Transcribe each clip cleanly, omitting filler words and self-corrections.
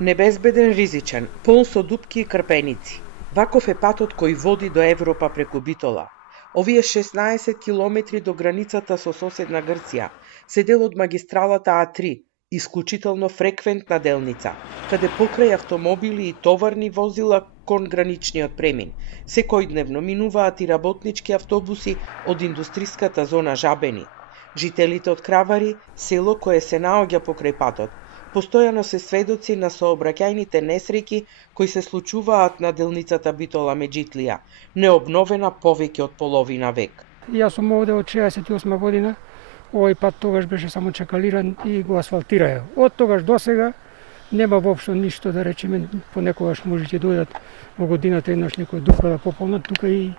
Небезбеден, ризичен, полн со дупки и крпеници. Ваков е патот кој води до Европа преку Битола. Овие 16 километри до границата со соседна Грција се дел од магистралата А3, исклучително фреквентна делница, каде покрај автомобили и товарни возила кон граничниот премин, секојдневно минуваат и работнички автобуси од индустриската зона Жабени. Жителите од Кравари, село кое се наоѓа покрај патот, постојано се сведоци на сообраќајните несреќи кои се случуваат на делницата Битола-Меджитлија, необновена повеќе од половина век. Јас сум овде од 68 година. Овој пат тогаш беше само чекалиран и го асфалтираја. Од тогаш до сега нема воопшто ништо, да речеме, понекогаш може ќе дојдат во годината еднаш некој дупка да пополнат тука и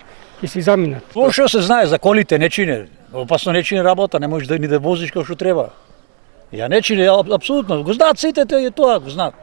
си заминат. Што се знае за колите, не чине. Опасно не чине работа, не можеш ни да возиш како што треба. Ја не чине, апсолутно. Го знаат сите тоа, го знаат.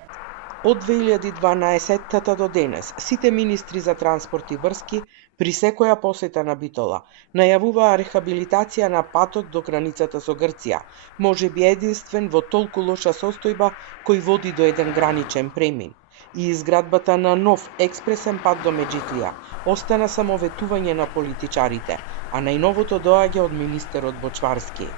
Од 2012 до денес, сите министри за транспорт и врски при секоја посета на Битола најавуваа рехабилитација на патот до границата со Грција, можеби единствен во толку лоша состојба кој води до еден граничен премин. И изградбата на нов експресен пат до Меджитлија остана само ветување на политичарите, а најновото доаѓа од министерот Бочварски.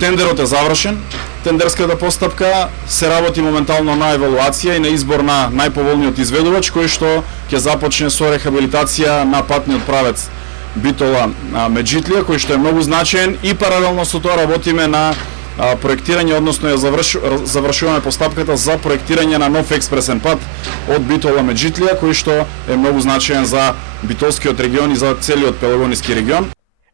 Тендерот е завршен, тендерската постапка се работи моментално на евалуација и на избор на најповолниот изведувач кој што ќе започне со рехабилитација на патниот правец Битола-Меджитлија, кој што е многу значаен, и паралелно со тоа работиме на проектирање, односно ја завршуваме постапката за проектирање на нов експресен пат од Битола-Меджитлија, кој што е многу значаен за Битолскиот регион и за целиот Пелагониски регион.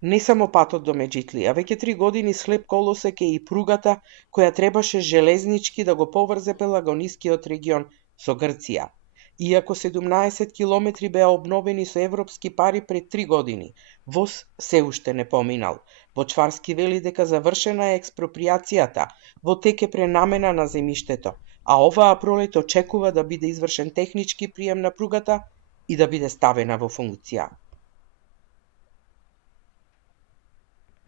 Не само патот до Меджитлија, веќе 3 години слеп колосек е и пругата која требаше железнички да го поврзе Пелагонискиот регион со Грција. Иако 17 километри беа обновени со европски пари пред 3 години, ВОЗ се уште не поминал. Бочварски вели дека завршена е експроприацијата, во тек е пренамена на земјиштето, а оваа пролет очекува да биде извршен технички прием на пругата и да биде ставена во функција.